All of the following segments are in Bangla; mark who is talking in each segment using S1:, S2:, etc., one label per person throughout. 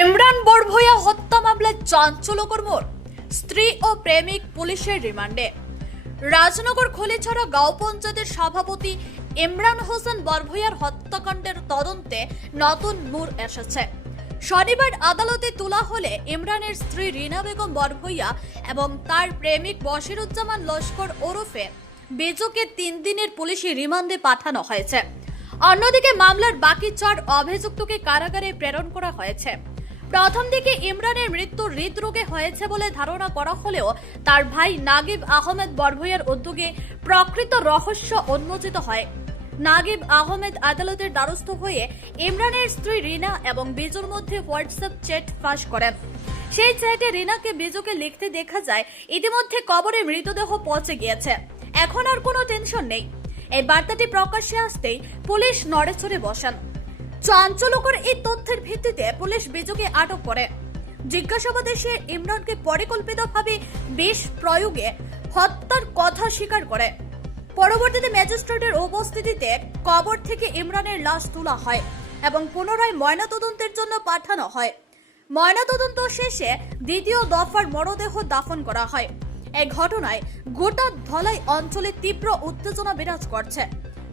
S1: ইমরান বড়ভূয়া হত্যা মামলায় চাঞ্চল্যকর মোড়। স্ত্রী ও প্রেমিক পুলিশের রিমান্ডে। রাজনগর খলিছড়া গাঁও পঞ্চায়েতের সভাপতি ইমরান হোসেন বরভূয়ার হত্যাকাণ্ডের তদন্তে নতুন মোড় এসেছে। শনিবার আদালতে তোলা হলে ইমরানের স্ত্রী রিনা বেগম বরভূয়া এবং তার প্রেমিক বশিরুজ্জামান লস্কর ওরফে বেজুকে তিন দিনের পুলিশি রিমান্ডে পাঠানো হয়েছে। অন্যদিকে মামলার বাকি চার অভিযুক্তকে কারাগারে প্রেরণ করা হয়েছে। প্রথম দিকে ইমরানের মৃত্যু হৃদরোগে হয়েছে বলে ধারণা করা হলেও তার ভাই নাগিব আহমেদ বরভইয়ার উদ্যোগে প্রকৃত রহস্য উন্মোচিত হয়। নাগিব আহমেদ আদালতের দ্বারস্থ হয়ে ইমরানের স্ত্রী রিনা এবং বিজুর মধ্যে হোয়াটসঅ্যাপ চ্যাট ফাঁস করেন। সেই চ্যাটে রিনাকে বিজুকে লিখতে দেখা যায়, ইতিমধ্যে কবরে মৃতদেহ পৌঁছে গিয়েছে। এখন আর কোনো টেনশন নেই। এই বার্তাটি প্রকাশ্যে আসতেই পুলিশ নড়েচড়ে বসান। চাঞ্চল্যকর এই তথ্যের ভিত্তিতে পুলিশ বিজুকে আটক করে। জিজ্ঞাসাবাদে সে ইমরানকে পরিকল্পিতভাবে বিষ প্রয়োগে হত্যার কথা স্বীকার করে। পরবর্তীতে ম্যাজিস্ট্রেটের উপস্থিতিতে কবর থেকে ইমরানের লাশ তোলা হয় এবং পুনরায় ময়নাতদন্তের জন্য পাঠানো হয়। ময়নাতদন্ত শেষে দ্বিতীয় দফার মরদেহ দাফন করা হয়। এই ঘটনায় গোটা ধলাই অঞ্চলে তীব্র উত্তেজনা বিরাজ করছে।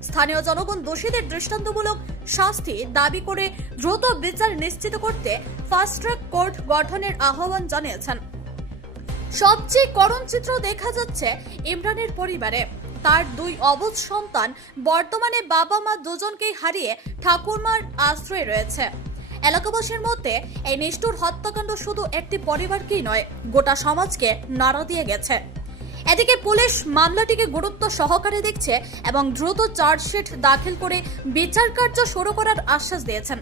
S1: স্থানীয় জনগণ দোষীদের দৃষ্টান্তমূলক শাস্তি দাবি করে দ্রুত বিচার নিশ্চিত করতে ফাস্ট ট্র্যাক কোর্ট গঠনের আহ্বান জানিয়েছেন। সবচেয়ে করুণ চিত্র দেখা যাচ্ছে ইমরানের পরিবারে। তার দুই অবুধ সন্তান বর্তমানে বাবা মা দুজনকেই হারিয়ে ঠাকুরমার আশ্রয় রয়েছে। এলাকাবাসীর মধ্যে এই নিষ্ঠুর হত্যাকাণ্ড শুধু একটি পরিবারকেই নয়, গোটা সমাজকে নাড়া দিয়ে গেছে। এদিকে পুলিশ মামলাটিকে গুরুত্ব সহকারে দেখছে এবং দ্রুত চার্জশিট দাখিল করে বিচার কার্য শুরু করার আশ্বাস দিয়েছেন।